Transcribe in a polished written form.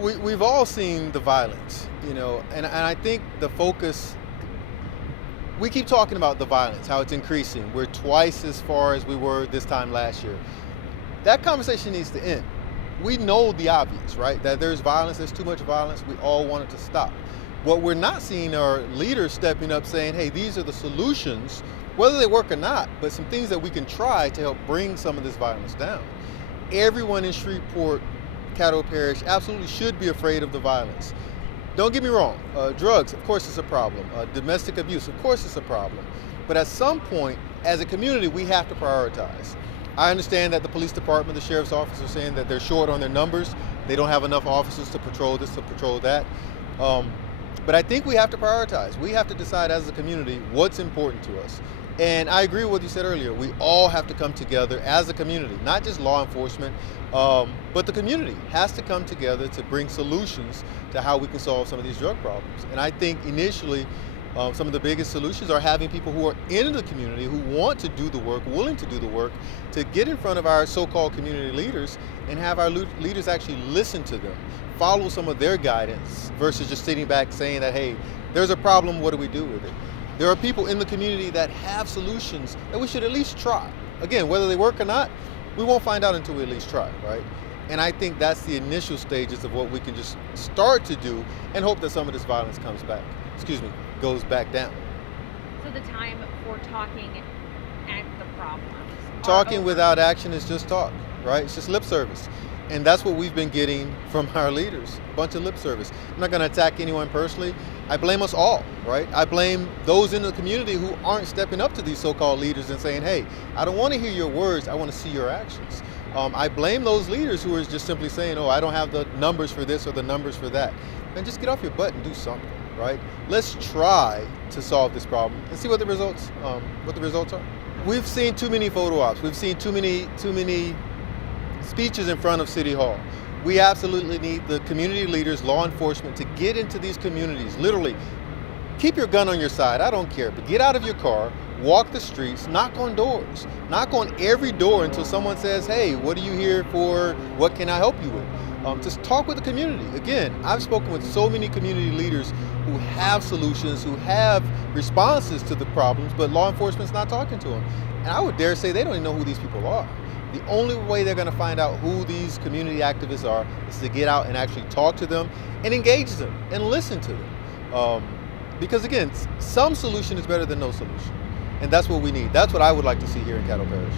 We've all seen the violence, and I think the focus, we keep talking about the violence, how it's increasing. We're twice as far as we were this time last year. That conversation needs to end. We know the obvious, right? That there's violence, there's too much violence. We all want it to stop. What we're not seeing are leaders stepping up saying, hey, these are the solutions, whether they work or not, but some things that we can try to help bring some of this violence down. Everyone in Shreveport, Caddo Parish, absolutely should be afraid of the violence. Don't get me wrong, drugs, of course it's a problem. Domestic abuse, of course it's a problem. But at some point, as a community, we have to prioritize. I understand that the police department, the sheriff's office are saying that they're short on their numbers. They don't have enough officers to patrol this, to patrol that. But I think we have to prioritize. We have to decide as a community what's important to us. And I agree with what you said earlier. We all have to come together as a community, not just law enforcement, but the community has to come together to bring solutions to how we can solve some of these drug problems. And I think initially, some of the biggest solutions are having people who are in the community who want to do the work, willing to do the work, to get in front of our so-called community leaders and have our leaders actually listen to them, follow some of their guidance versus just sitting back saying that, hey, there's a problem, what do we do with it? There are people in the community that have solutions that we should at least try. Again, whether they work or not, we won't find out until we at least try, right? And I think that's the initial stages of what we can just start to do and hope that some of this violence goes back down. So the time for talking at the problems. Talking without action is just talk, right? It's just lip service. And that's what we've been getting from our leaders, a bunch of lip service. I'm not going to attack anyone personally. I blame us all, right? I blame those in the community who aren't stepping up to these so-called leaders and saying, hey, I don't want to hear your words, I want to see your actions. I blame those leaders who are just simply saying, oh, I don't have the numbers for this or the numbers for that. And just get off your butt and do something, right? Let's try to solve this problem and see what the results are. We've seen too many photo ops. We've seen too many speeches in front of City Hall. We absolutely need the community leaders, law enforcement, to get into these communities. Literally, keep your gun on your side, I don't care, but get out of your car, walk the streets, knock on doors. Knock on every door until someone says, hey, what are you here for? What can I help you with? Just talk with the community. Again, I've spoken with so many community leaders who have solutions, who have responses to the problems, but law enforcement's not talking to them. And I would dare say they don't even know who these people are. The only way they're going to find out who these community activists are is to get out and actually talk to them and engage them and listen to them. Because again, some solution is better than no solution. And that's what we need. That's what I would like to see here in Caddo Parish.